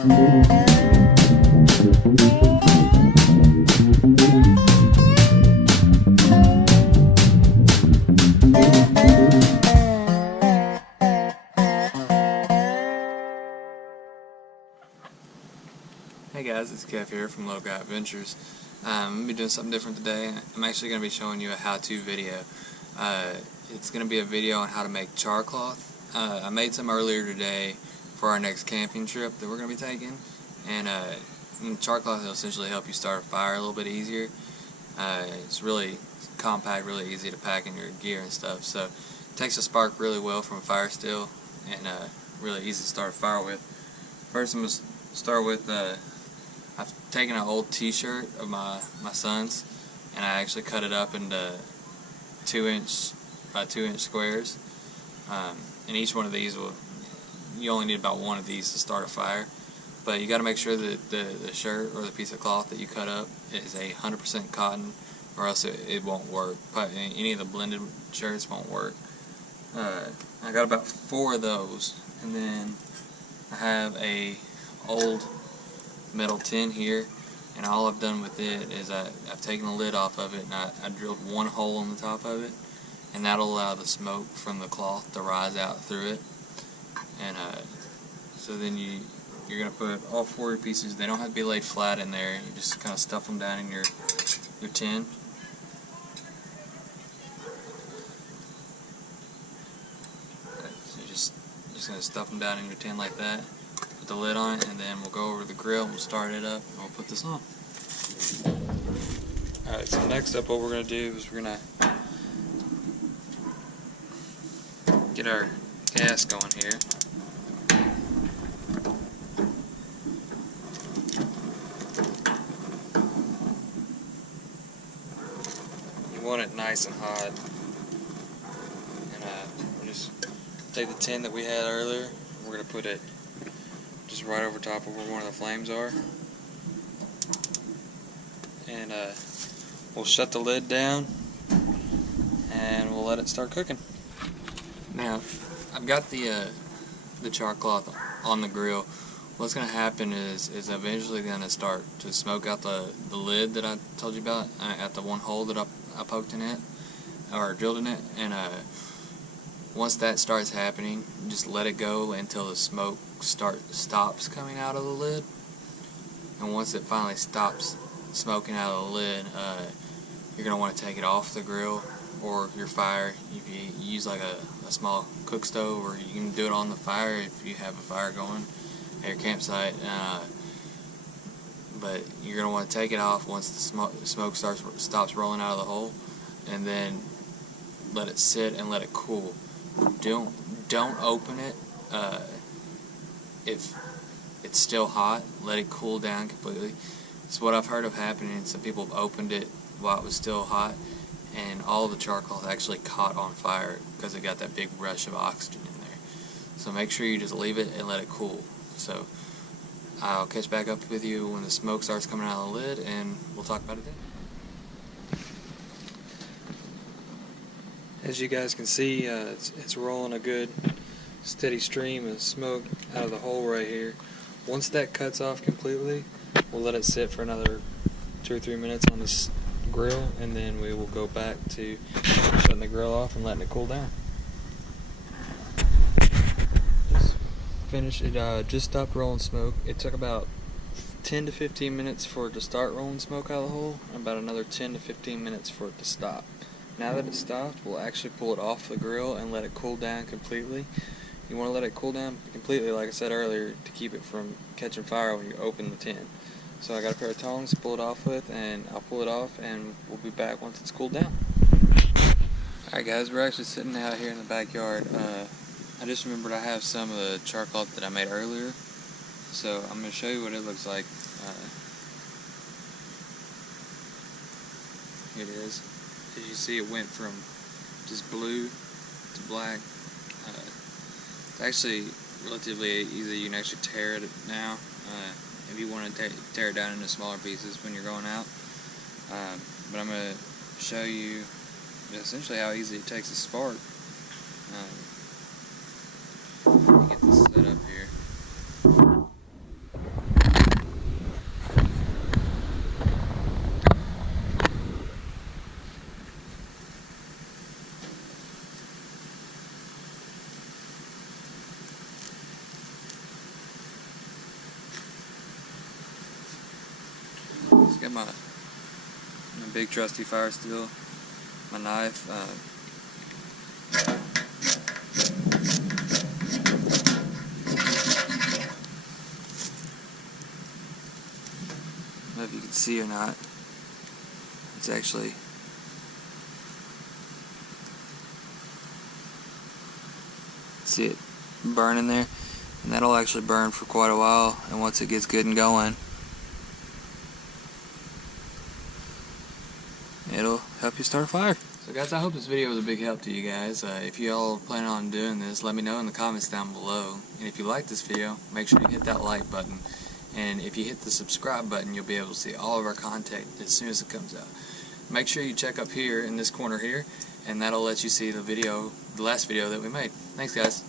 Hey guys, it's Kev here from Little Guy Adventures. I'm going to be doing something different today. I'm actually going to be showing you a how-to video. It's going to be a video on how to make char cloth. I made some earlier today for our next camping trip that we're going to be taking. And char cloth will essentially help you start a fire a little bit easier. It's really compact, really easy to pack in your gear and stuff. So it takes a spark really well from a fire still, and really easy to start a fire with. First I'm going to start with I've taken an old t-shirt of my son's, and I actually cut it up into 2-inch by 2-inch squares. And each one of these you only need about one of these to start a fire. But you got to make sure that the shirt or the piece of cloth that you cut up is 100% cotton, or else it won't work. But any of the blended shirts won't work. I got about 4 of those, and then I have a old metal tin here, and all I've done with it is I've taken the lid off of it, and I drilled 1 hole in the top of it, and that'll allow the smoke from the cloth to rise out through it. And so then you're going to put all 4 pieces. They don't have to be laid flat in there. You just kind of stuff them down in your tin. So you're just going to stuff them down in your tin like that. Put the lid on it, and then we'll go over to the grill and we'll start it up and we'll put this on. Alright, so next up what we're going to do is we're going to get our gas going here. You want it nice and hot. And we'll just take the tin that we had earlier, we're going to put it just right over top of where one of the flames are, and we'll shut the lid down and we'll let it start cooking. Now I've got the char cloth on the grill. What's going to happen is eventually going to start to smoke out the lid that I told you about at the 1 hole that I poked in it or drilled in it, and once that starts happening, just let it go until the smoke stops coming out of the lid. And once it finally stops smoking out of the lid, you're going to want to take it off the grill or your fire. If you use like a small cook stove, or you can do it on the fire if you have a fire going at your campsite. But you're going to want to take it off once the smoke stops rolling out of the hole, and then let it sit and let it cool. Don't open it if it's still hot. Let it cool down completely. It's what I've heard of happening. Some people have opened it while it was still hot, and all of the char cloth actually caught on fire because it got that big rush of oxygen in there. So make sure you just leave it and let it cool. So I'll catch back up with you when the smoke starts coming out of the lid, and we'll talk about it then. As you guys can see, it's rolling a good steady stream of smoke out of the hole right here. Once that cuts off completely, we'll let it sit for another 2 or 3 minutes on this grill, and then we will go back to shutting the grill off and letting it cool down. Just finished it. Just stopped rolling smoke. It took about 10 to 15 minutes for it to start rolling smoke out of the hole, and about another 10 to 15 minutes for it to stop. Now that it's stopped, we'll actually pull it off the grill and let it cool down completely. You want to let it cool down completely, like I said earlier, to keep it from catching fire when you open the tin. So I got a pair of tongs to pull it off with, and I'll pull it off and we'll be back once it's cooled down. Alright guys, we're actually sitting out here in the backyard. I just remembered I have some of the char cloth that I made earlier, so I'm going to show you what it looks like. Here it is. As you see, it went from just blue to black. It's actually relatively easy. You can actually tear it now if you want to tear it down into smaller pieces when you're going out. But I'm going to show you essentially how easy it takes to spark. Let me get this set up here. Got my big trusty fire steel, my knife. I don't know if you can see or not. It's actually see it burning there, and that'll actually burn for quite a while, and once it gets good and going, it'll help you start a fire. So guys, I hope this video was a big help to you guys. If you all are planning on doing this, let me know in the comments down below. And if you like this video, make sure you hit that like button. And if you hit the subscribe button, you'll be able to see all of our content as soon as it comes out. Make sure you check up here in this corner here, and that'll let you see the last video that we made. Thanks guys.